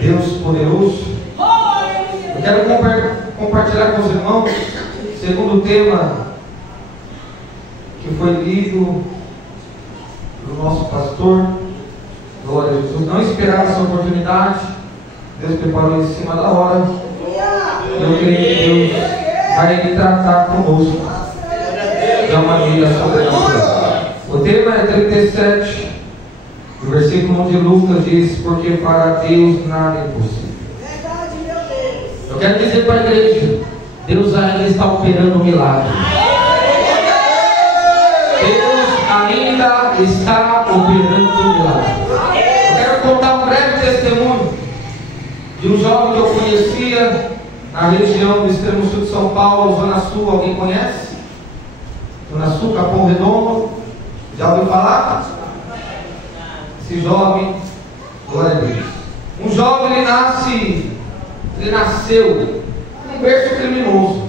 Deus poderoso. Eu quero compartilhar com os irmãos, segundo o tema que foi lido do nosso pastor. Glória a Jesus. Não esperava essa oportunidade. Deus preparou em cima da hora. Eu creio que Deus vai me tratar conosco de uma maneira sobrenatural. O tema é 37. O versículo 1 de Lucas diz: porque para Deus nada é impossível. Eu quero dizer para a igreja: Deus ainda está operando um milagre. Deus ainda está operando um milagre. Eu quero contar um breve testemunho de um jovem que eu conhecia na região do extremo sul de São Paulo, Zona Sul. Alguém conhece? Zona Sul, Capão Redondo. Já ouviu falar? Esse jovem, glória a Deus. Um jovem, ele nasceu num berço criminoso.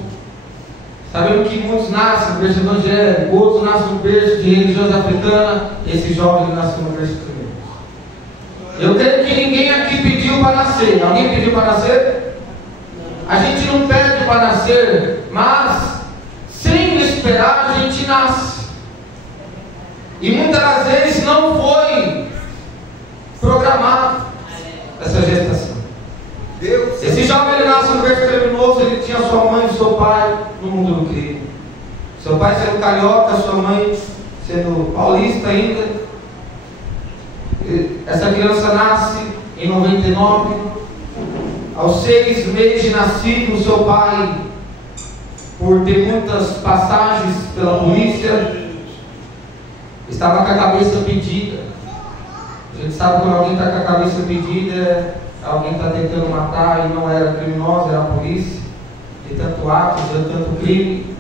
Sabemos que muitos nascem no berço evangélico, outros nascem no berço de religiosa africana. Esse jovem, ele nasceu no berço criminoso. Eu creio que ninguém aqui pediu para nascer. Alguém pediu para nascer? A gente não pede para nascer, mas sem esperar a gente nasce. E muitas das vezes não foi programado essa gestação. Esse jovem, ele nasce no berço criminoso. Ele tinha sua mãe e seu pai no mundo do crime. Seu pai sendo carioca, sua mãe sendo paulista ainda. Essa criança nasce em 99. Aos 6 meses de nascido, seu pai, por ter muitas passagens pela polícia, estava com a cabeça pedida. A gente sabe quando alguém está com a cabeça pedida, alguém está tentando matar e não era criminoso, era a polícia, de tanto ato, de tanto crime.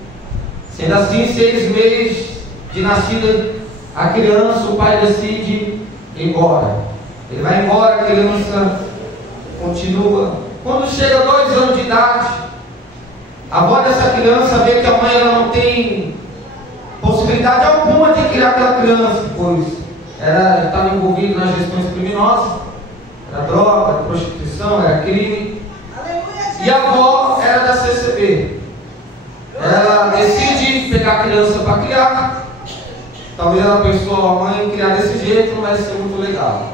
Sendo assim, 6 meses de nascida, a criança, o pai decide ir embora. Ele vai embora, a criança continua. Quando chega 2 anos de idade, a avó dessa criança vê que a mãe ela não tem possibilidade alguma de criar aquela criança, pois ela estava envolvida nas gestões criminosas, era droga, era prostituição, era crime. E a avó era da CCB. Ela decide pegar a criança para criar. Talvez ela pensou: a mãe criar desse jeito não vai ser muito legal.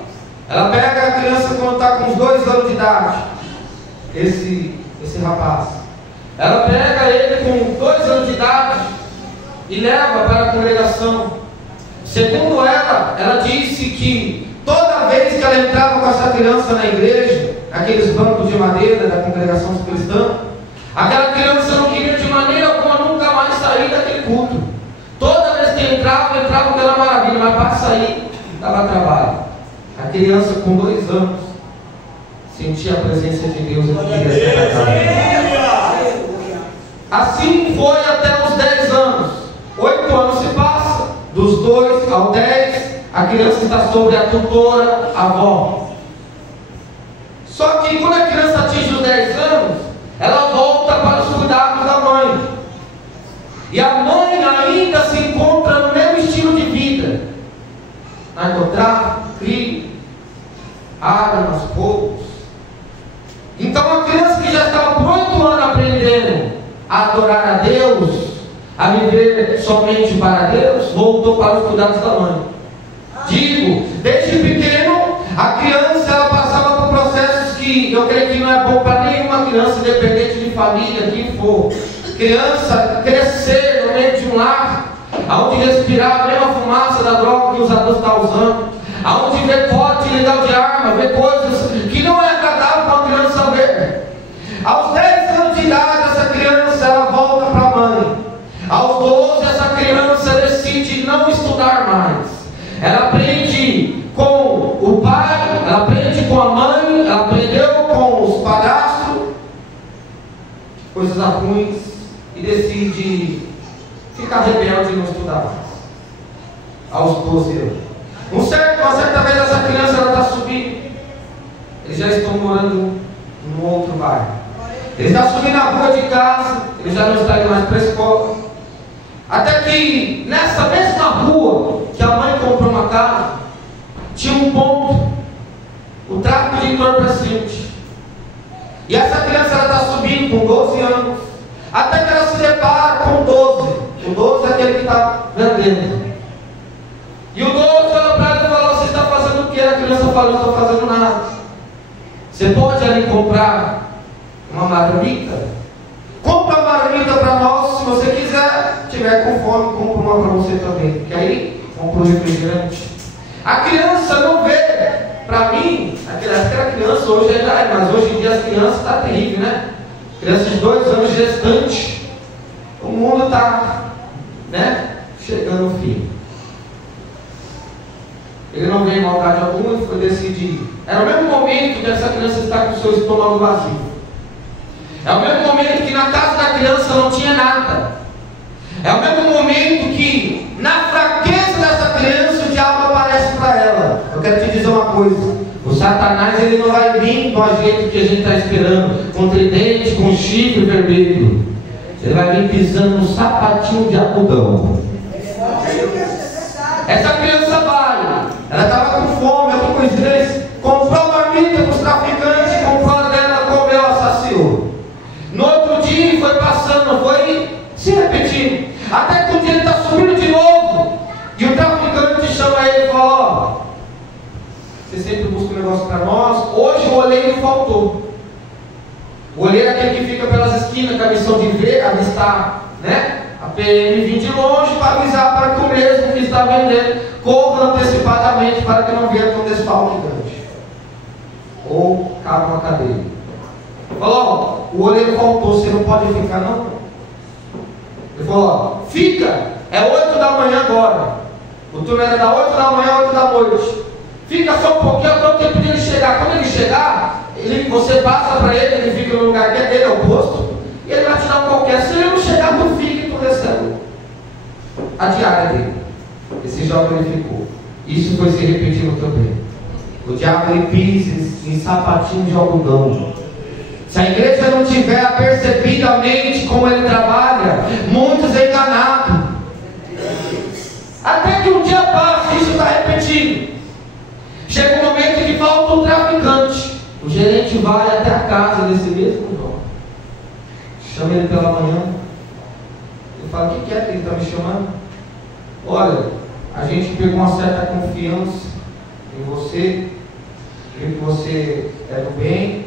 Ela pega a criança quando está com uns 2 anos de idade. Esse rapaz. Ela pega ele com 2 anos de idade e leva para a congregação. Segundo ela disse que toda vez que ela entrava com essa criança na igreja, aqueles bancos de madeira da congregação cristã, aquela criança não queria de maneira alguma nunca mais sair daquele culto. Toda vez que entrava pela maravilha, mas para sair dava trabalho. A criança com 2 anos sentia a presença de Deus e não queria ser tratado. Assim foi até os 10 anos. 8 anos se passam, dos 2 ao 10, a criança está sobre a tutora, a avó. Só que quando a criança atinge os 10 anos, ela volta para os cuidados da mãe. E a mãe ainda se encontra no mesmo estilo de vida: narcotráfico, crime, armas, roubos. Então a criança que já estava por 8 anos aprendendo a adorar a Deus, a viver somente para Deus, voltou para os cuidados da mãe. Digo, desde pequeno, a criança ela passava por processos que eu creio que não é bom para nenhuma criança, independente de família, quem for. Criança crescer no meio de um lar, onde respirar a mesma fumaça da droga que os adultos estão usando, onde vê porte ilegal de arma, vê coisas que não é agradável para uma criança ver. Aos 10 anos de idade, essa criança ela volta para a mãe. Aos 12, essa criança decide não estudar mais. Ela aprende com o pai, ela aprende com a mãe, ela aprendeu com os padrastos, coisas ruins, e decide ficar rebelde e não estudar mais. Aos 12 anos. Uma certa vez essa criança está subindo. Eles já estão morando num outro bairro. Ele está subindo na rua de casa, ele já não está indo mais para a escola. Até que nessa mesma rua que a mãe comprou uma casa, tinha um ponto, o tráfico de entorpecente. E essa criança está subindo com 12 anos. Até que ela se depara com 12. O 12 é aquele que está vendendo. E o 12 olha para ela e fala: você está fazendo o quê? A criança fala: não estou fazendo nada. Você pode ali comprar uma marmita? Compra uma marmita para nós. Se você quiser, tiver com fome, compra uma para você também. Porque aí compra um refrigerante. A criança não vê. Para mim, aquela criança hoje já é, mas hoje em dia as crianças está terrível, né? Crianças de 2 anos gestante. O mundo está, né, chegando ao fim. Ele não vê maldade alguma e foi decidir. Era o mesmo momento que essa criança está com o seu estômago vazio. É o mesmo momento que na casa da criança não tinha nada. É o mesmo momento que na fraqueza dessa criança o diabo aparece para ela. Eu quero te dizer uma coisa: o Satanás ele não vai vir do jeito que a gente está esperando, com tridente, com chifre vermelho. Ele vai vir pisando no sapatinho de algodão. Essa criança vai. Ela estava com fome, eu com estresse, comprou uma marmita para os traficantes, comprou a dela, comeu, assassinou. No outro dia foi passando, foi se repetindo. Até que um dia ele está subindo de novo. E o traficante chama ele e fala: ó, você sempre busca um negócio para nós. Hoje o olheiro faltou. O olheiro é aquele que fica pelas esquinas com a missão de ver, avistar, né? A PM vir de longe para avisar para que o mesmo que está vendendo corra antecipadamente para que não venha com desfalque grande. Ou cabe uma cadeia. Falou: ó, o olheiro faltou, você não pode ficar não. Ele falou: ó, fica, é 8 da manhã agora. O turno era da 8 da manhã a 8 da noite. Fica só um pouquinho, até o tempo dele chegar. Quando ele chegar, você passa para ele, ele fica no lugar que é dele, é o posto, e ele vai te dar um qualquer. Se ele não chegar, tu fica e tu recebe a diária dele. Esse jovem ele ficou. Isso foi se repetindo também. O diabo ele pisa em sapatinho de algodão. Se a igreja não tiver apercebidamente como ele trabalha, muitos enganados. Até que um dia passa, isso está repetido. Chega um momento que falta um traficante. O gerente vai até a casa desse mesmo jovem. Chama ele pela manhã. Ele fala: o que é que ele está me chamando? Olha, a gente pegou uma certa confiança em você, viu que você é do bem,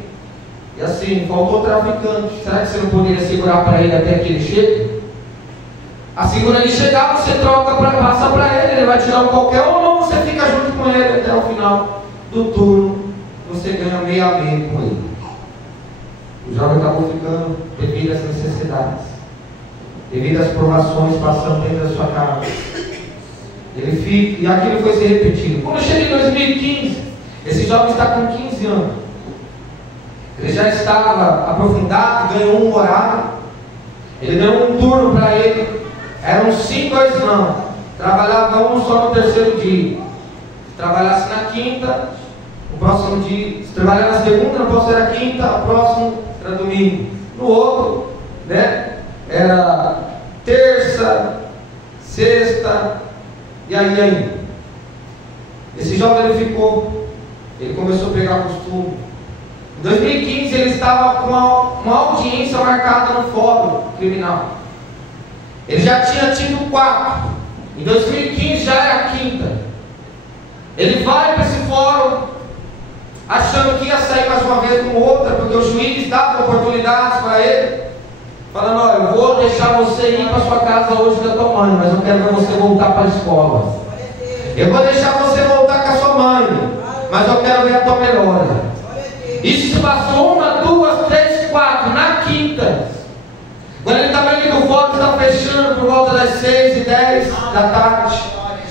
e assim, faltou traficante. Será que você não poderia segurar para ele até que ele chegue? Assim, quando ele chegar, você troca, passa para ele vai tirar um qualquer, ou não, você fica junto com ele até o final do turno, você ganha meio a meio com ele. O jovem acabou ficando devido às necessidades, devido às provações passando dentro da sua casa. Ele fica, e aquilo foi se repetindo. Quando chega em 2015, esse jovem está com 15 anos. Ele já estava aprofundado, ganhou um horário. Ele deu um turno para ele. Eram 5 não. Trabalhava um só no terceiro dia. Se trabalhasse na quinta, no próximo dia. Se trabalhar na segunda, no próximo era quinta, o próximo era domingo. No outro, né, era terça, sexta, e aí. Esse jovem ele ficou. Ele começou a pegar costume. Em 2015 ele estava com uma audiência marcada no fórum criminal. Ele já tinha tido 4. Em 2015 já era a 5ª. Ele vai para esse fórum achando que ia sair mais uma vez com outra, porque o juiz dava oportunidades para ele, falando: olha, eu vou deixar você ir para sua casa hoje com a tua mãe, mas eu quero ver você voltar para a escola. Eu vou deixar você voltar com a sua mãe, mas eu quero ver a tua melhora. Isso se passou 1, 2, 3, 4, na 5ª. Quando ele estava ali no fórum, estava fechando por volta das 6h10 da tarde.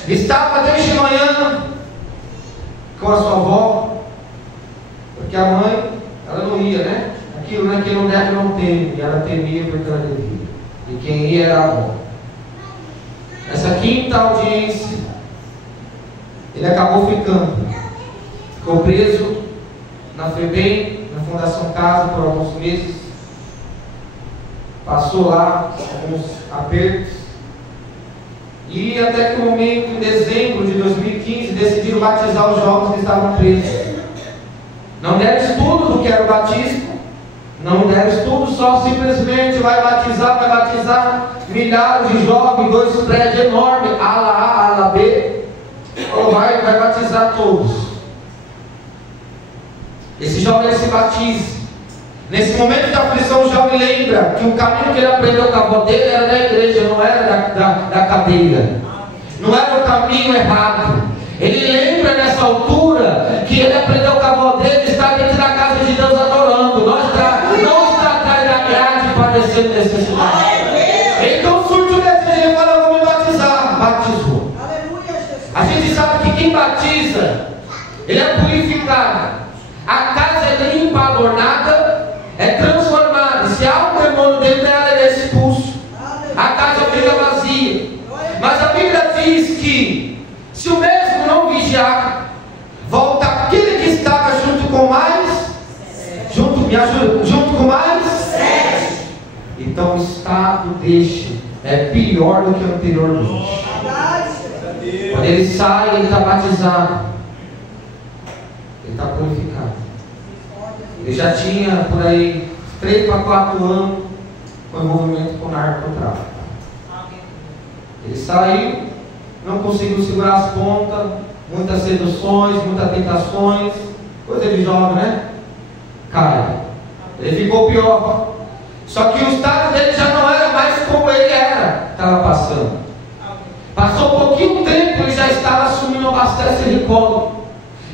Estava desde manhã com a sua avó, porque a mãe, ela não ia, né? Aquilo, né, que não deve não ter, e ela temia porque ela devia. E quem ia era a avó. Essa 5ª audiência, ele acabou ficando. Ficou preso na FEBEM, na Fundação Casa, por alguns meses. Passou lá alguns apertos. E até que o momento, em dezembro de 2015, decidiram batizar os jovens que estavam presos. Não deram estudo do que era o batismo, Não deram estudo, só simplesmente vai batizar milhares de jovens, 2 prédios enormes, ala A, ala B, ou vai batizar todos. Esse jovem se batiza. Nesse momento de aflição, o jovem lembra que o caminho que ele aprendeu com a avó dele era da igreja, não era da cadeia, não era o caminho errado. Ele lembra nessa altura que ele aprendeu com a avó dele, está dentro da casa de Deus adorando, não está atrás da grade padecendo necessidade. Então surge o desejo, ele fala: vou me batizar. Batizou. A gente sabe que quem batiza, ele é purificado. A casa é limpa, adornada, é transformada. Se há um demônio dentro dela, ele é expulso. A casa fica vazia. Mas a Bíblia diz que se o mesmo não vigiar, volta aquele que estava junto com mais, junto com mais. Então o estado deste é pior do que o anteriormente. Quando ele sai, ele está batizado, ele está purificado. Ele já tinha por aí 3 para 4 anos com envolvimento com narcotráfico. Ele saiu, não conseguiu segurar as pontas, muitas seduções, muitas tentações, coisa de jovem, né? Cai. Ele ficou pior. Só que o estado dele já não era mais como ele era, estava passando. Passou um pouquinho tempo, ele já estava assumindo o abastece e recolo.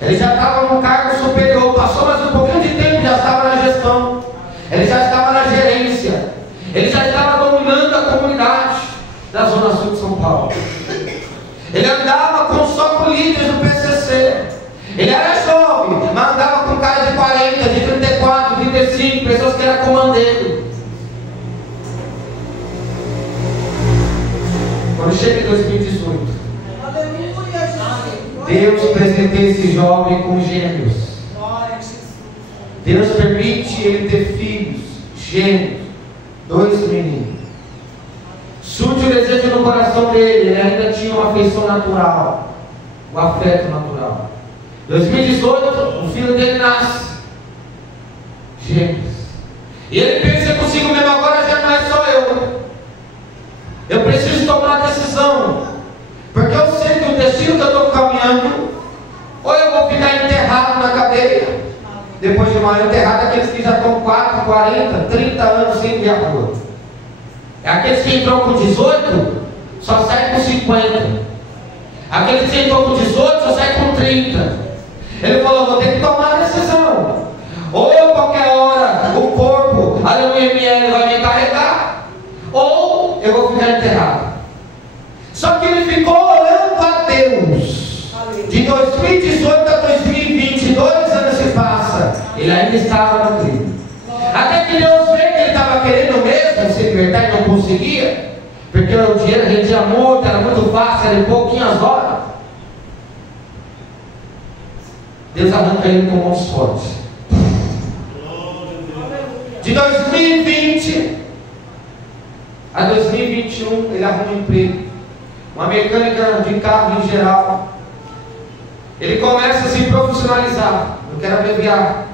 Ele já estava num cargo superior. Passou mais um pouquinho de tempo, já estava na gestão. Ele já estava na gerência. Ele já estava dominando a comunidade da Zona Sul de São Paulo. Ele andava só com líderes do PCC. Ele era jovem, mas andava com cara de 40, de 34, 35, pessoas que eram comandeiro. Quando chega em 2018, Deus presenteia esse jovem com gêmeos. Deus permite ele ter filhos, gêmeos, 2 meninos. Surge o desejo no coração dele, ele ainda tinha uma afeição natural, o afeto natural. 2018, o filho dele nasce, gêmeos. E ele pensa consigo mesmo: agora já não é só eu preciso tomar uma decisão, porque eu sei que o destino que eu estou caminhando, ou eu vou ficar enterrado na cadeia, depois de uma enterrada, aqueles que já estão 4, 40, 30 anos sem vir à rua. É aqueles que entram com 18, só saem com 50. Aqueles que entram com 18, só saem com 30. Ele falou: vou ter que tomar a decisão. Ou eu, qualquer hora, o corpo, a UML vai me carregar, ou eu vou ficar enterrado. Só que ele ficou orando a Deus. De 2018 a 2020, 2 anos se passa, ele ainda estava no crime. Até que Deus vê que ele estava querendo mesmo se libertar e não conseguia, porque o dinheiro rendia muito, era muito fácil, era em pouquinhas horas. Deus arranca ele com mãos fortes. De 2020 a 2021, ele arruma um emprego, uma mecânica de carro em geral. Ele começa a se profissionalizar. Eu quero abreviar,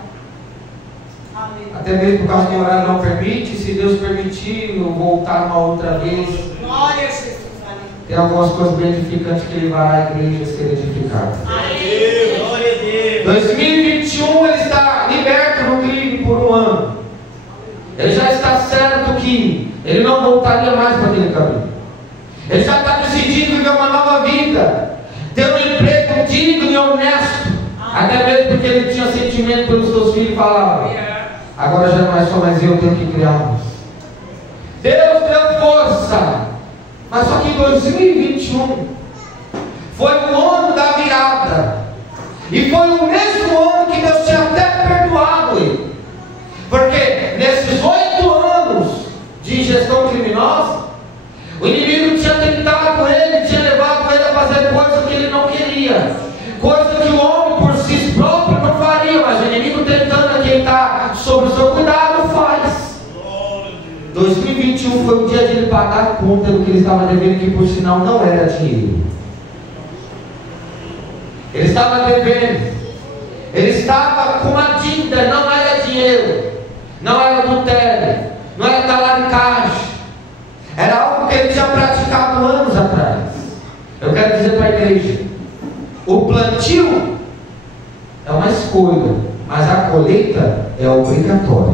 até mesmo por causa que o horário não permite. Se Deus permitir, eu voltar uma outra vez. Glória a Jesus. Tem algumas coisas bem edificantes que levará a igreja a ser edificada. Glória a Deus. 2021 ele está liberto do crime por 1 ano. Ele já está certo que ele não voltaria mais para aquele caminho. Ele já está decidindo viver uma nova vida, ter um emprego digno e honesto. Até mesmo porque ele tinha sentimento pelos seus filhos e falava: agora já não é só mais eu tenho que criá-los. Deus deu força. Mas só que em 2021 foi o ano da virada. E foi o mesmo ano que Deus tinha até perdoado ele. Porque nesses 8 anos de ingestão criminosa, o inimigo tinha tentado ele, tinha levado ele a fazer coisas que ele não queria, coisas que o homem por si próprio não faria, mas o inimigo tentando aquietar sobre o seu cuidado faz. 2021 foi o dia de ele pagar a conta do que ele estava devendo, que por sinal não era dinheiro. Ele estava devendo, ele estava com uma dívida, não era dinheiro, não era plantio é uma escolha, mas a colheita é obrigatória.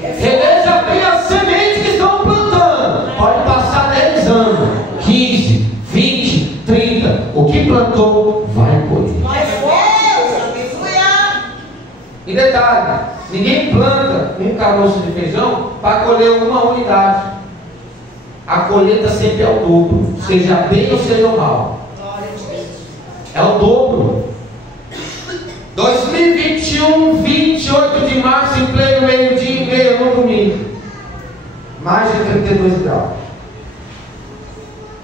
Reveja bem a semente que estão plantando. Pode passar 10 anos, 15, 20, 30. O que plantou vai colher. E detalhe, ninguém planta um caroço de feijão para colher uma unidade. A colheita sempre é o dobro, seja bem ou seja mal. É o dobro. 2021, 28 de março, em pleno meio-dia e meia, no domingo. Mais de 32 graus.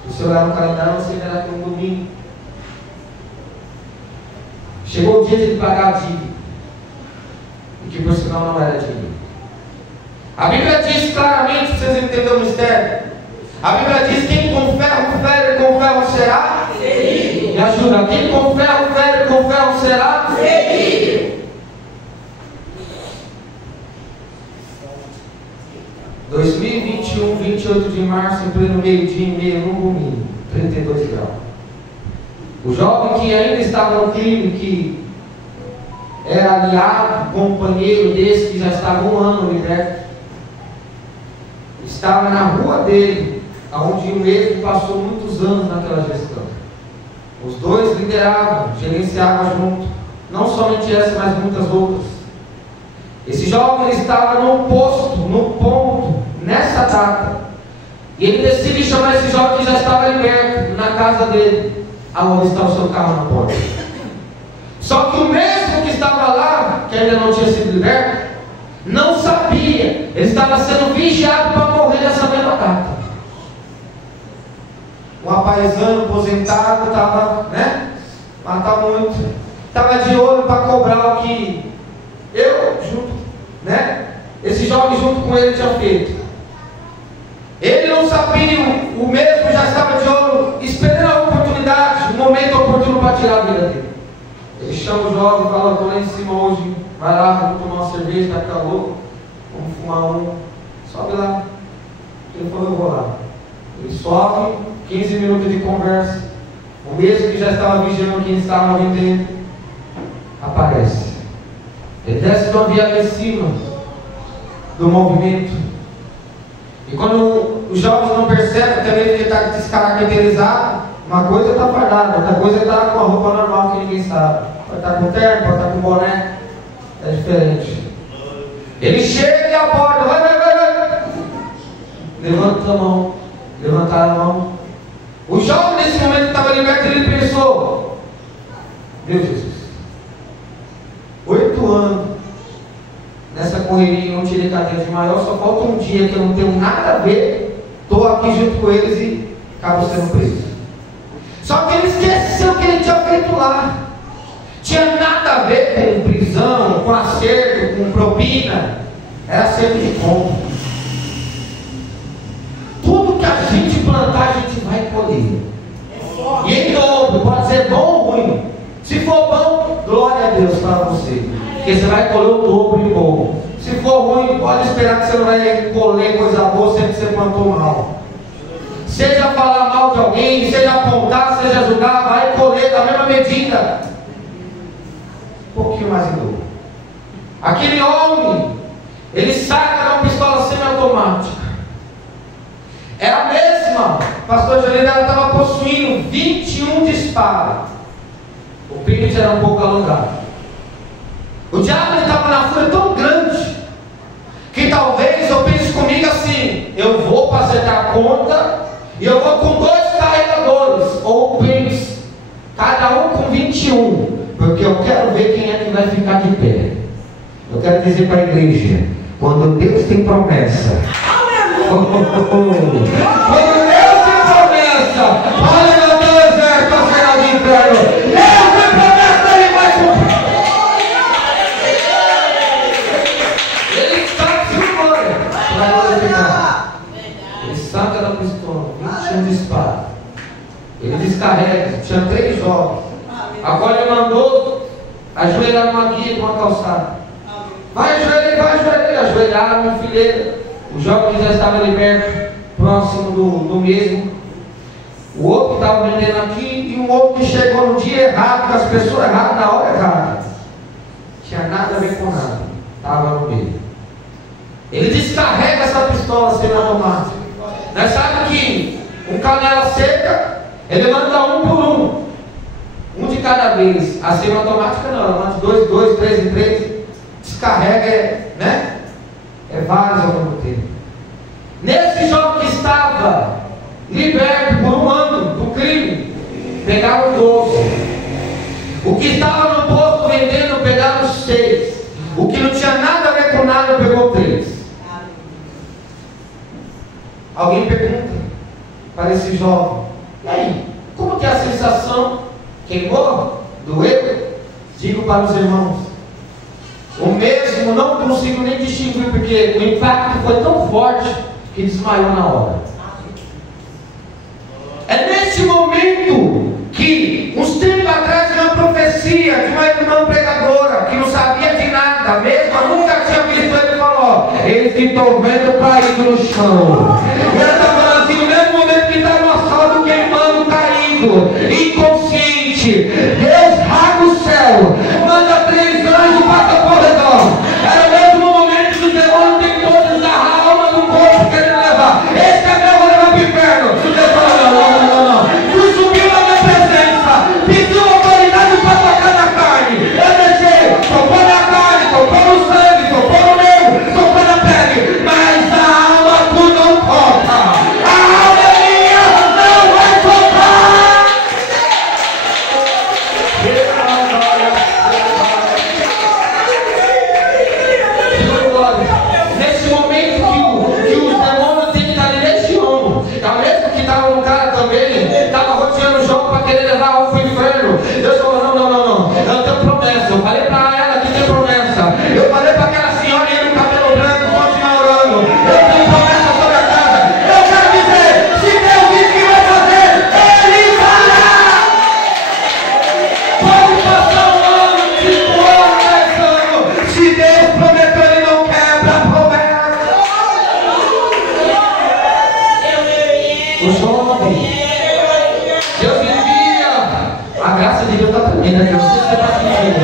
Se você olhar no calendário, você verá que é um domingo. Chegou o dia de pagar a dívida. E que por sinal não era dívida. A Bíblia diz claramente, para vocês entenderem o mistério. A Bíblia diz: quem com ferro fere, com ferro será ferido. Me ajuda. Quem com ferro fere, com ferro será ferido. 2021, 28 de março, em pleno meio-dia e meia, no domingo, 32 graus. O jovem que ainda estava no crime, que era aliado, companheiro desse que já estava um ano liberto, estava na rua dele, onde o mesmo passou muitos anos naquela gestão. Os dois lideravam, gerenciavam junto, não somente essa, mas muitas outras. Esse jovem estava no posto, no ponto, nessa data, e ele decide chamar esse jovem que já estava liberto na casa dele, aonde está o seu carro na porta. Só que o mesmo que estava lá, que ainda não tinha sido liberto, não sabia, ele estava sendo vigiado para morrer nessa mesma data. Um apaisano aposentado estava, matava muito, estava de olho para cobrar o que esse jovem junto com ele tinha feito. Ele não sabia, o mesmo já estava de olho, esperando a oportunidade, o momento oportuno para tirar a vida dele. Ele chama o jovem e fala: estou lá em cima hoje, vai lá, vamos tomar uma cerveja, está calor, vamos fumar um, sobe lá. Ele falou: eu vou lá. Ele sobe, 15 minutos de conversa, o mesmo que já estava vigiando quem estava vendendo, aparece. Ele desce do avião em cima do movimento. E quando os jovens não percebem, também ele está descaracterizado, uma coisa está fardada, outra coisa está com a roupa normal que ninguém sabe. Pode estar com terno, pode estar com boné, é diferente. Ele chega e aborda, vai. Levanta a mão, levantaram a mão. O jovem nesse momento estava liberto e ele pensou: meu Jesus, 8 anos nessa correria, não tirei cadeia de maior, só falta um dia que eu não tenho nada a ver, estou aqui junto com eles e acabo sendo preso. Só que ele esqueceu que ele tinha feito lá. Tinha nada a ver com prisão, com acerto, com propina. Era acerto de compra. Tudo que a gente plantar, a gente vai colher. E em dobro, pode ser bom ou ruim. Se for bom, glória a Deus para você, porque você vai colher o dobro de bom. Se for ruim, pode esperar que você não vai colher coisa boa sempre que você plantou mal. Seja falar mal de alguém, seja apontar, seja julgar, vai colher da mesma medida. Um pouquinho mais em dobro. Aquele homem, ele saca uma pistola semiautomática. É a mesma. Pastor Janine, ela estava possuindo 21 disparos. O pênis era um pouco alongado. O diabo estava na fúria tão grande que talvez eu pense comigo assim: eu vou para acertar a conta e eu vou com 2 carregadores ou pênis, cada um com 21, porque eu quero ver quem é que vai ficar de pé. Eu quero dizer para a igreja: quando Deus tem promessa, quando Deus tem promessa, olha meu Deus, exército ao final do inferno. Deus tem promessa, ele vai cumprir. Ele está segurando para glorificar. Ele saca da pistola, 21 disparos. Ele descarrega, tinha 3 jovens. Agora ele mandou ajoelhar numa guia de uma calçada. Vai ajoelhar, ajoelharam uma fileira. O jovem que já estava liberto, próximo do mesmo. O outro que estava vendendo aqui e um um outro que chegou no dia errado, com as pessoas erradas, na hora errada. Tinha nada a ver com nada. Estava no meio. Ele descarrega essa pistola semiautomática. Nós sabemos que um canela seca, ele manda um por um. Um de cada vez. A semiautomática não, ela manda 2, 3 em 3. Descarrega, né? É vários ao mesmo tempo. Nesse jovem que estava liberto por um ano do crime, pegaram 12. O que estava no posto vendendo, pegaram 6. O que não tinha nada a ver com nada, pegou 3. Alguém pergunta para esse jovem: e aí, como que é a sensação? Queimou? Doeu? Digo para os irmãos: o mesmo não consigo nem distinguir, porque o impacto foi tão forte que desmaiou na hora. É nesse momento que, uns tempos atrás, tinha uma profecia de uma irmã pregadora que não sabia de nada, mesmo nunca tinha visto ele, falou: eles que estão vendo caído no chão. E ela está falando assim, no mesmo momento que está no asfalto queimando, caído, inconsciente, Deus rasga o céu, manda 3 anjos, passa por redor. Era o mesmo momento que os demônios tentou desgarrar a alma do corpo querendo levar. Esse é meu, vou levar para o inferno. Deus falou: não. Tu subiu na minha presença, pediu autoridade para tocar na carne. Eu deixei, tocou na carne, tocou no sangue, tocou no nervo, tocou na pele, mas a alma tu não toca. A alma minha não vai tocar. Nesse momento que os demônios tentam lhe legião, é o mesmo que estava no cara também, estava rodeando o jogo para querer levar algo para o inferno. Deus falou: não, eu tenho promessa. Eu falei para ela que tem promessa. Eu falei para aquela senhorinha no cabelo branco, continua orando. Eu tenho promessa sobre a casa. Eu quero dizer, se Deus diz que vai fazer, Ele fará. Pode passar 1 ano, 5 anos, 10 anos. Se Deus prometeu, Ele não quebra a promessa. O jovem, Deus envia. A graça de Deus está tremenda, Deus. Você está sentindo?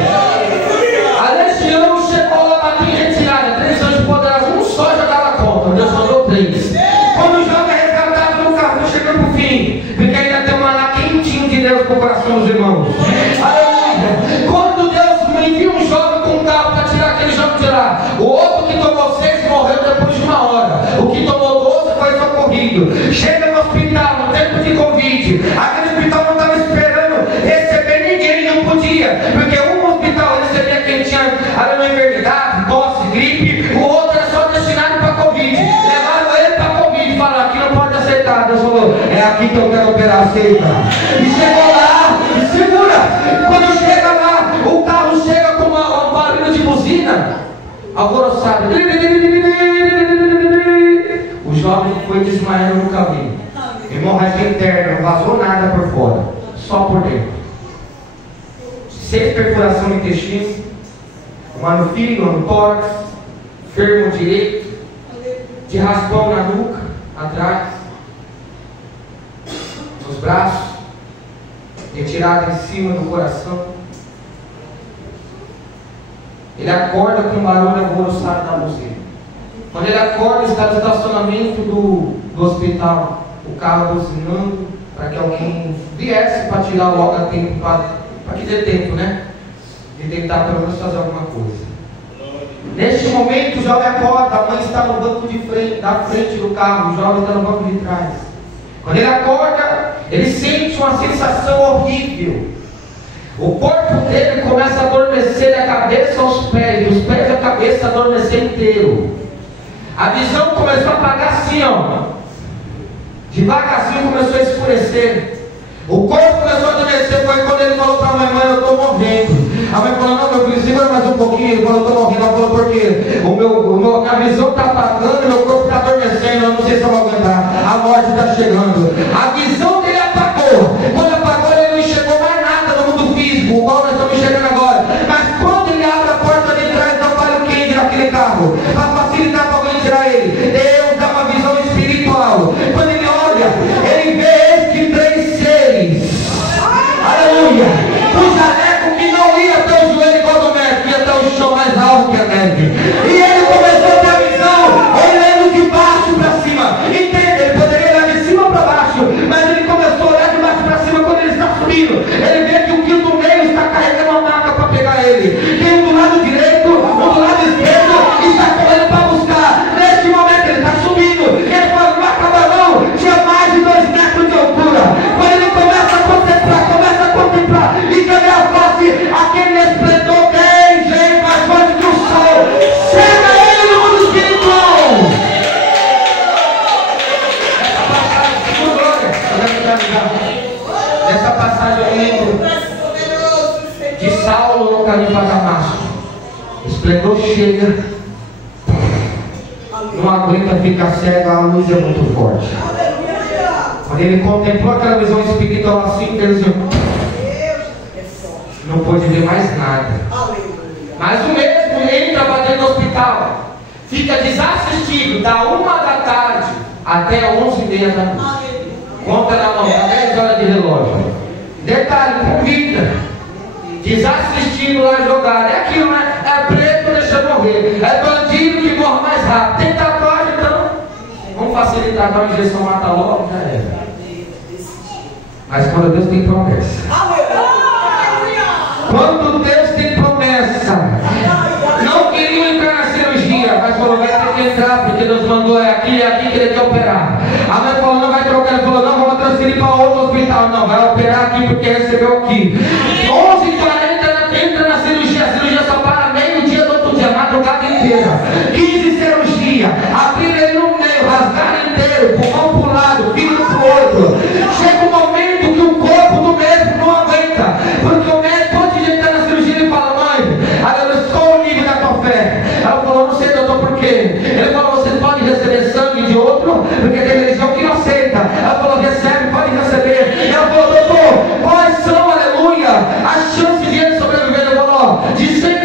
A legião chegou lá, bateu em retirada. 3 anjos poderosos, um só já dava conta. Deus mandou 3. Quando o jovem é resgatado no carro, está chegando para o fim, porque ainda tem um maná quentinho de Deus para o coração dos irmãos. Aleluia. Quando Deus me envia um jovem com um carro para tirar aquele jovem de lá, o outro que tomou 6 morreu depois de 1 hora. O que tomou 12 foi socorrido. Chega no hospital, no tempo de Covid. Aquele hospital não estava esperando receber ninguém, não podia. Porque um hospital recebia quem tinha uma enfermidade, tosse, gripe. O outro era só destinado para Covid. Levaram ele para Covid. Falaram: aqui não pode aceitar. Deus falou: é aqui que eu quero operar, aceita. E chegou lá, e segura. Quando chega lá, o carro chega com um barulho de buzina alvoroçado. O jovem foi desmaiando no caminho. Hemorragia interna, não vazou nada por fora, só por dentro. 6 perfurações no intestino, uma no fígado, no tórax, fêmur direito, de raspão na nuca, atrás, nos braços, retirada em cima do coração. Ele acorda com um barulho alvoroçado na buzina. Quando ele acorda, está no estacionamento do hospital, o carro buzinando para que alguém viesse para tirar logo a tempo, para que dê tempo, né? De tentar pelo menos fazer alguma coisa. Neste momento, o jovem acorda, a mãe está no banco de frente, da frente do carro, o jovem está no banco de trás. Quando ele acorda, ele sente uma sensação horrível. O corpo dele começa a adormecer da cabeça aos pés, dos pés à cabeça adormecer inteiro. A visão começou a apagar assim, ó. Devagarzinho começou a escurecer. O corpo começou a adormecer. Foi quando ele falou para a mãe: eu estou morrendo. A mãe falou: não, meu filho, segura mais um pouquinho. Ele falou: eu estou morrendo. Ela falou: por quê? A visão está apagando, meu corpo está adormecendo. Eu não sei se eu vou aguentar. A morte está chegando. A visão dele apagou. Quando apagou, ele não enxergou mais nada no mundo físico, igual nós estamos enxergando agora. Mas quando ele abre a porta de trás, não vale o quente naquele carro, para facilitar para alguém tirar ele. Deus dá uma visão espiritual. Quando ele olha, ele vê que 3 seres esplendor chega, não aguenta ficar cego, a luz é muito forte. Quando ele contemplou aquela visão espiritual assim, ele disse, não pôde ver mais nada. Mas o mesmo entra para dentro do hospital, fica desassistido da 1 da tarde até 11h30 da noite. Conta na mão, 10 horas de relógio. Detalhe, com vida, desassistido lá jogado. É aquilo, né? É preto, deixa morrer. É bandido que morre mais rápido. Tem tatuagem, então vamos facilitar, dar uma injeção, mata logo, já era. Mas quando Deus tem promessa, quando Deus tem promessa, não queriam entrar na cirurgia, mas falou, vai ter que entrar, porque Deus mandou, é aqui que ele quer operar. A mãe falou, não vai trocar, ele falou, não, vamos transferir para outro hospital. Não, vai operar aqui porque recebeu aqui. 11h40 entra na cirurgia, a cirurgia só para meio-dia do outro dia, madrugada inteira. 15 cirurgia, abriram ele no meio, rasgaram inteiro, pulmão para um lado, fígado para o outro. Chega um momento que o corpo do médico não aguenta, porque o médico, antes de entrar na cirurgia, ele fala, mãe, agora qual o nível da tua fé? Ela falou, não sei, doutor, por quê? Ele falou, você pode receber sangue de outro, porque tem religião que não aceita. Ela falou, recebe, pode receber. Ela falou, doutor, quais são, aleluia, as chances de ele sobreviver? Ele falou, de 100%,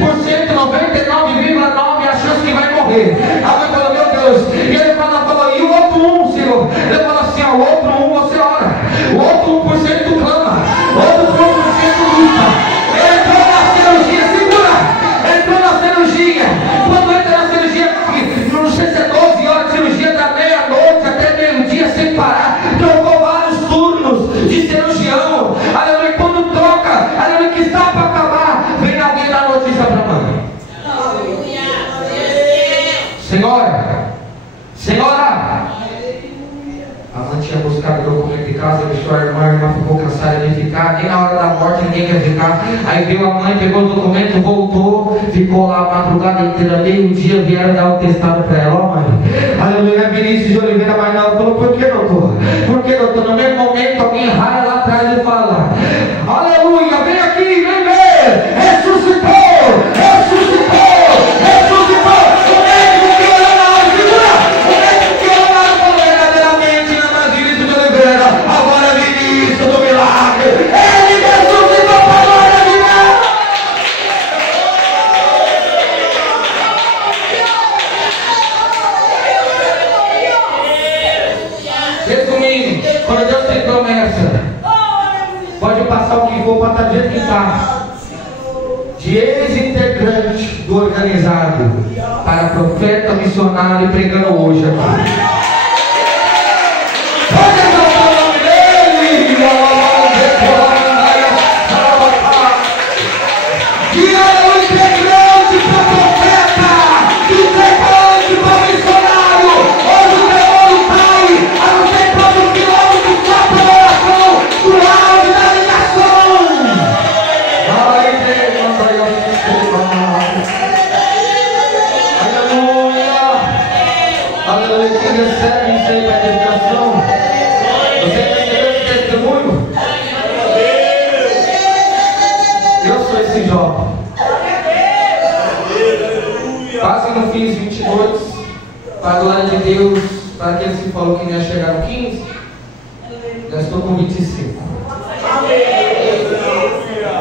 99,9% é a chance que vai morrer. A mãe falou, meu Deus. E ele falou, e o outro 1, Senhor? Ele falou assim, o outro 1 você ora, o outro 1% clama, o outro 1% luta. Ele entrou na cirurgia, segura, entrou na cirurgia. Quando entra na cirurgia, não sei se é 12 horas de cirurgia, da meia-noite até meio-dia sem parar, trocou vários turnos de cirurgião. Aleluia, quando troca, aleluia, que está para acabar, vem alguém dar notícia para a mãe. Senhora, a mãe tinha buscado o documento de casa, deixou a irmã ficou cansada de ficar, nem na hora da morte ninguém quer ficar. Aí veio a mãe, pegou o documento, voltou, ficou lá a madrugada inteira, meio-dia, vieram dar o testado para ela. Ó, mãe, aleluia, Vinícius de Oliveira, mas ela falou, por que, doutor? Porque, doutor, no mesmo momento alguém raia lá atrás e fala, aleluia, vem aqui, vem ver, ressuscitou, ressuscitou, ressuscitou. O médico que olhou na hora, segura, o médico que olhou na hora falou verdadeiramente, na mãe Vinícius de Oliveira, agora é Vinícius do milagre, ele ressuscitou para a glória de Deus. Resumindo, quando Deus tem promessa, pode passar o que for para estar do jeito que está. De ex-integrante do organizado para profeta missionário e pregando hoje aqui. Pode exaltar o nome dele. Que era o integrante para profeta, integrante para missionário. Hoje o demônio sai a não ser quantos quilômetros só pela oração do áudio da ligação. Aleluia, quem recebe isso aí para edificação, você recebeu esse testemunho? Eu sou esse jovem. Quase no fim 20 noites, para a glória de Deus, para aqueles que falou que não ia chegar no 15, já estou com 25.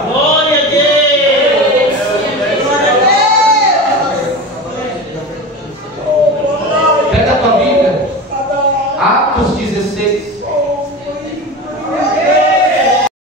Glória a Deus. Pega a tua Bíblia, Atos 16,